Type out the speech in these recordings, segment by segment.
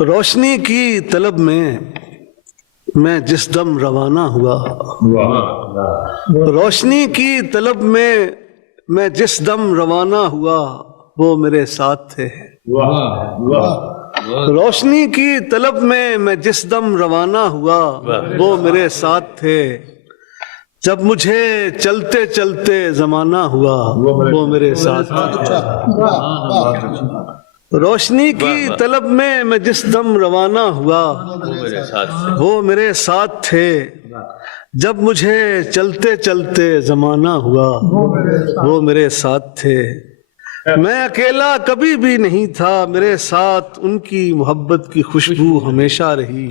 روشنی کی طلب میں جس دم روانہ ہوا، روشنی کی طلب میں جس دم روانہ ہوا وہ میرے ساتھ تھے۔ روشنی کی طلب میں جس دم روانہ ہوا وہ میرے ساتھ تھے، جب مجھے چلتے چلتے زمانہ ہوا وہ میرے ساتھ تھے۔ روشنی کی طلب میں جس دم روانہ ہوا وہ میرے ساتھ تھے، جب مجھے چلتے چلتے زمانہ ہوا وہ میرے ساتھ تھے۔ میں اکیلا کبھی بھی نہیں تھا، میرے ساتھ ان کی محبت کی خوشبو ہمیشہ رہی۔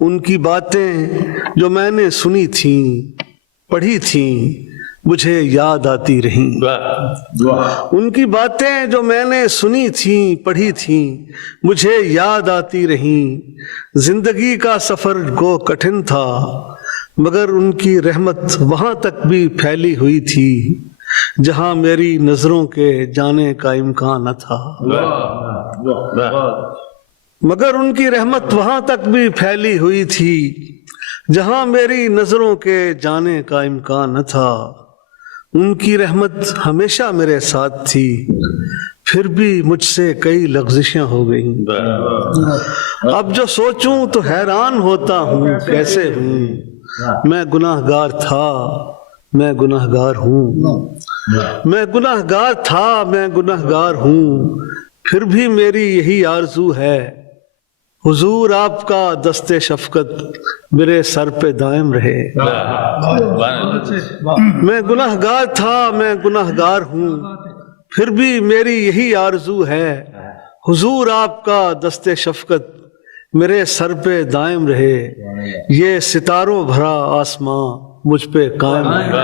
ان کی باتیں جو میں نے سنی تھیں پڑھی تھیں مجھے یاد آتی رہیں۔ ان کی باتیں جو میں نے سنی تھیں پڑھی تھیں مجھے یاد آتی رہیں۔ زندگی کا سفر گو کٹھن تھا مگر ان کی رحمت وہاں تک بھی پھیلی ہوئی تھی جہاں میری نظروں کے جانے کا امکان نہ تھا۔ مگر ان کی رحمت وہاں تک بھی پھیلی ہوئی تھی جہاں میری نظروں کے جانے کا امکان نہ تھا۔ ان کی رحمت ہمیشہ میرے ساتھ تھی، پھر بھی مجھ سے کئی لغزشیں ہو گئیں۔ اب جو سوچوں تو حیران ہوتا ہوں کیسے ہوں، میں گناہ گار تھا میں گناہ گار ہوں، میں گناہ گار تھا میں گناہ گار ہوں، پھر بھی میری یہی آرزو ہے حضور آپ کا دست شفقت میرے سر پہ دائم رہے۔ میں گناہ گار تھا میں گناہ گار ہوں، پھر بھی میری یہی آرزو ہے حضور آپ کا دست شفقت میرے سر پہ دائم رہے۔ یہ ستاروں بھرا آسماں مجھ پہ قائم رہے۔